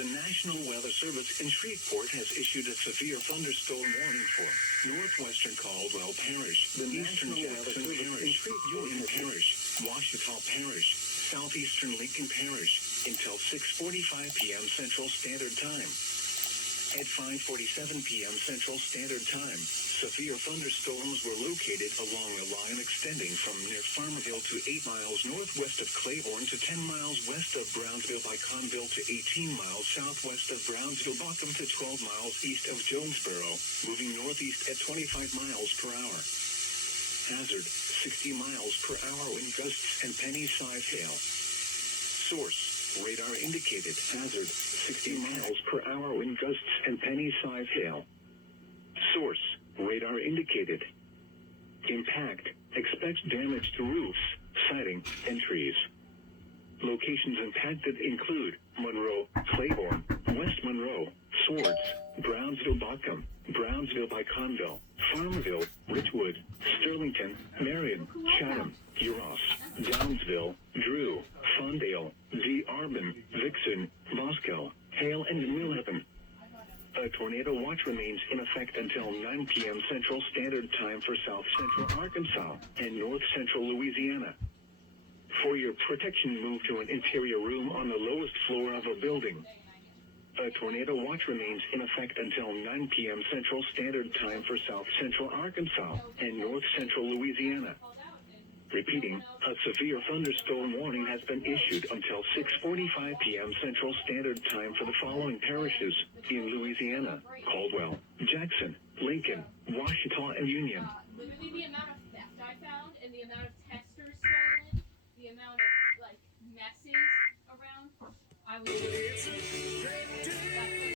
The National Weather Service in Shreveport has issued a severe thunderstorm warning for northwestern Caldwell Parish, the eastern Jackson Parish, Union Parish, Washita Parish, southeastern Lincoln Parish, until 6:45 p.m. Central Standard Time. At 5:47 p.m. Central Standard Time, severe thunderstorms were located along a line extending from near Farmville to 8 miles northwest of Claiborne to 10 miles west of Brownsville by Conville to 18 miles southwest of Brownsville-Bockham to 12 miles east of Jonesboro, moving northeast at 25 miles per hour. Hazard, 60 miles per hour wind gusts and penny-size hail. Source, radar indicated. Hazard, 60 miles per hour wind gusts and penny-size hail. Source, radar indicated. Impact, expect damage to roofs, siding, and trees. Locations impacted include Monroe, Claiborne, West Monroe, Swords, Brownsville-Bockham, Brownsville by Conville, Farmville, Richwood, Sterlington, Marion, Chatham, Uross, Downsville, Drew, Fondale, D. Arbin, Vixen, Bosco, Hale, and New Haven. A tornado watch remains in effect until 9 p.m. Central Standard Time for South Central Arkansas and North Central Louisiana. For your protection, move to an interior room on the lowest floor of a building. A tornado watch remains in effect until 9 p.m. Central Standard Time for South Central Arkansas and North Central Louisiana. Repeating, a severe thunderstorm warning has been issued until 6:45 p.m. Central Standard Time for the following parishes in Louisiana: Caldwell, Jackson, Lincoln, Washita, and Union. Literally the amount of theft I found and the amount of testers stolen, the amount of, messes around, I was